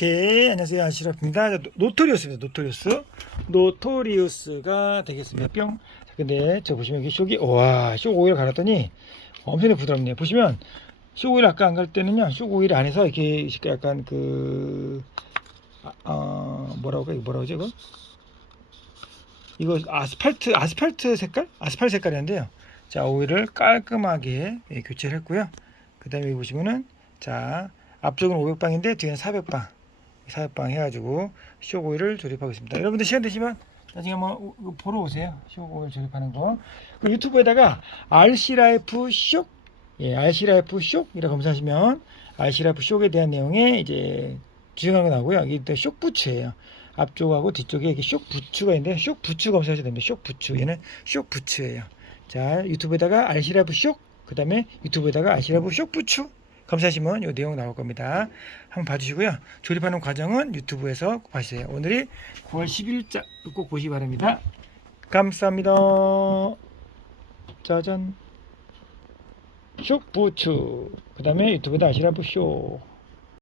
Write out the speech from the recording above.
오케이, 안녕하세요, 아시라프입니다. 노토리우스입니다. 노토리우스가 되겠습니다. 뿅. 자, 근데 저 보시면 여기 쇼기, 와, 쇼 오일 갈았더니 엄청나게 부드럽네요. 보시면 쇼 오일 아까 안 갈 때는요, 쇼 오일 안에서 이렇게 약간 뭐라고 하죠 이거 아스팔트 색깔? 아스팔트 색깔이었는데요. 자, 오일을 깔끔하게 교체를 했고요. 그 다음에 여기 보시면은, 자, 앞쪽은 500방인데 뒤에는 400방 해가지고 쇼 오일을 조립하고 있습니다. 여러분들 시간 되시면 나중에 한번 보러 오세요. 쇼 오일 조립하는 거. 그 유튜브에다가 RC라이프 쇼, RC라이프 쇼이라고 검사하시면 RC라이프 쇼에 대한 내용에 이제 주행하는 거 나오고요. 이게 쇼 부츠예요. 앞쪽하고 뒤쪽에 이렇게 쇼 부츠가 있는데 쇼 부츠 검사하셔야 됩니다. 쇼 부츠. 얘는 쇼 부츠예요. 자, 유튜브에다가 RC라이프 쇼, 그 다음에 유튜브에다가 RC라이프 쇼 부츠 검사하시면 이 내용 나올 겁니다. 한번 봐주시고요. 조립하는 과정은 유튜브에서 꼭 봐주세요. 오늘이 9월 10일자 꼭 보시기 바랍니다. 감사합니다. 짜잔. 쇼 부츠. 그 다음에 유튜브에다 RC라이프 쇼.